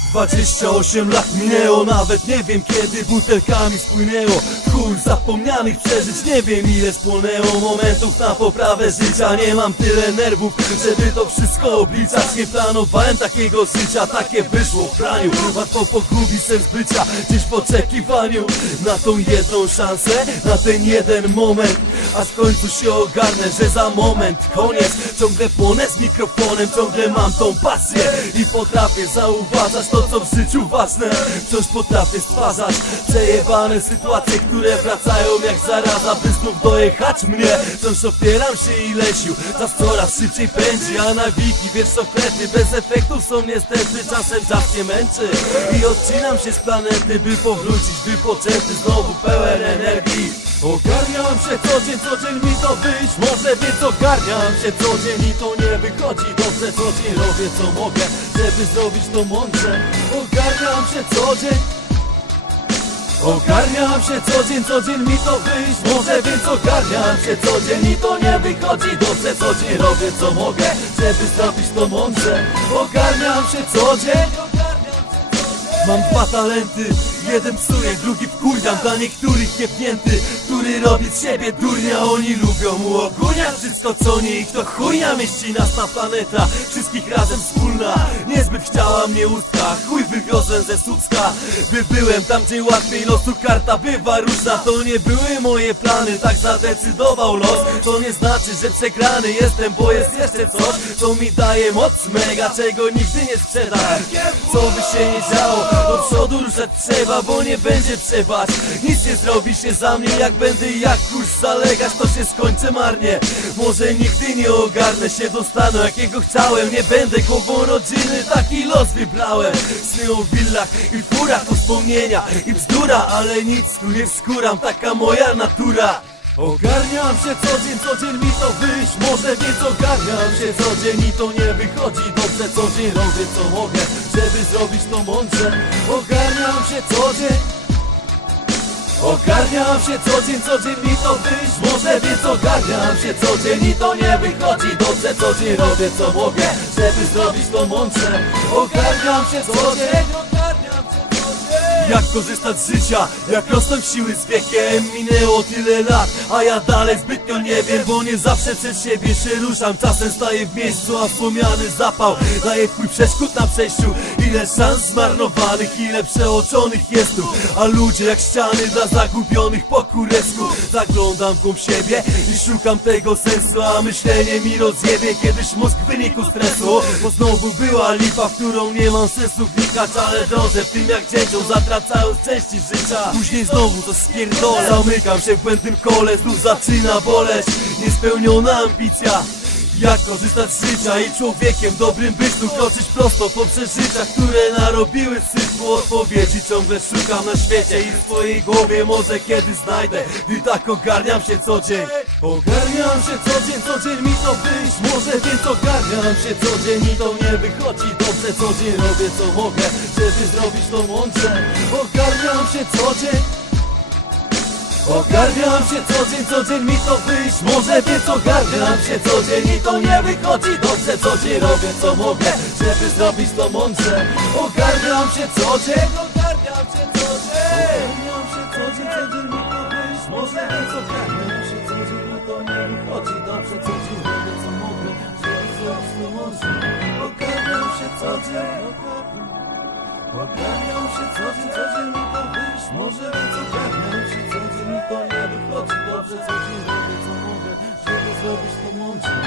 28 lat minęło, nawet nie wiem kiedy butelkami spłynęło. Chuj zapomnianych przeżyć, nie wiem ile spłonęło. Momentów na poprawę życia, nie mam tyle nerwów Żeby to wszystko obliczać, nie planowałem takiego życia Takie wyszło w praniu, łatwo pogubić sens bycia Gdzieś w oczekiwaniu na tą jedną szansę Na ten jeden moment, aż w końcu się ogarnę Że za moment koniec, ciągle płonę z mikrofonem Ciągle mam tą pasję. I potrafię zauważać to co w życiu ważne. Wciąż potrafię stwarzać przejebane sytuacje, które wracają jak zaraza By znów dojechać mnie. Wciąż opieram się i lesiu Czas coraz szybciej pędzi, a nawiki, wiesz okrety Bez efektów są niestety, czasem czas mnie męczy. I odcinam się z planety, by powrócić wypoczęty Znowu pełen energii Ogarniam się co dzień, co dzień mi to wyjść Może więc ogarniam się co dzień i to nie wychodzi Dobrze co dzień robię co mogę, żeby zrobić to mądrze. Ogarniam się co dzień. Ogarniam się co dzień, co dzień mi to wyjść Może więc ogarniam się co dzień i to nie wychodzi Dobrze co dzień robię co mogę, żeby zrobić to mądrze. Ogarniam się co dzień. Mam dwa talenty, jeden psuje, drugi wkurwiam. Dla niektórych jebnięty, który robi z siebie durnia. Oni lubią uogólniać wszystko co nie ich to chujnia. Mieści nas na planeta, wszystkich razem wspólna. Niezbyt chciała mnie ustka, chuj wywiozłem ze Słupska. By byłem tam gdzie łatwiej losu karta bywa różna. To nie były moje plany, tak zadecydował los. To nie znaczy, że przegrany jestem, bo jest jeszcze coś Co mi daje moc mega, czego nigdy nie sprzedam. Co by się nie działo, do przodu ruszać trzeba, bo nie będzie przebacz. Nic nie zrobi się za mnie, jak będę jak kurz zalegać To się skończy marnie, może nigdy nie ogarnę się Dostanę jakiego chciałem, nie będę głową rodziny Taki los wybrałem, sny o willach i furach To wspomnienia i bzdura, ale nic tu nie wskuram. Taka moja natura. Ogarniam się co dzień, co dzień mi to wyjść. Może więc ogarniam się co dzień i to nie wychodzi Dobrze co dzień robię co mogę, żeby zrobić to mądrze Ogarniam się co dzień. Ogarniam się co dzień, co dzień mi to wyjść Może więc ogarniam się co dzień i to nie wychodzi Dobrze. Co dzień robię co mogę, żeby zrobić to mądrze. Ogarniam się co dzień jak korzystać z życia, jak rosną siły z wiekiem? Minęło tyle lat, a ja dalej zbytnio nie wiem Bo nie zawsze przed siebie się ruszam. Czasem staję w miejscu, a wspomniany zapał Daje chuj przeszkód na przejściu. Ile szans zmarnowanych, ile przeoczonych jest tu. A ludzie jak ściany dla zagubionych po kuresku. Zaglądam w głąb siebie i szukam tego sensu A myślenie mi rozjebie. Kiedyś mózg w wyniku stresu Bo znowu była lipa, w którą nie mam sensu wnikać. Ale drążę w tym jak dzieciom zatracając części życia. Później znowu to spierdolę. Zamykam się w błędnym kole, znów zaczyna boleć Niespełniona ambicja. Jak korzystać z życia i człowiekiem dobrym być tu kroczyć prosto po przeżyciach, które narobiły syfu odpowiedzi. Ciągle szukam na świecie i w swojej głowie może kiedy znajdę Gdy tak ogarniam się co dzień. Ogarniam się co dzień, co dzień mi to wyjść Może więc ogarniam się co dzień i to nie wychodzi Dobrze. Co dzień robię co mogę, żeby zrobić to mądrze. Ogarniam się co dzień Ogarniam się co dzień, co dzień mi to wyjść Może więc ogarniam się co dzień i to nie wychodzi Dobrze co dzień robię co mogę, żeby zrobić to mądrze. Ogarniam się co dzień Ogarniam się co dzień. Ogarniam się co dzień, co dzień mi to wyjść Może więc ogarniam się co dzień i to nie wychodzi Dobrze co dzień robię co mogę, żeby zrobić to mądrze. Ogarniam się co dzień Ogarniam Ogarniam się co dzień, co dzień mi to wyjść Może więc ogarniam się co dzień i to nie wychodzi. Dobrze co dzień robię co mogę, żeby zrobić to mądrze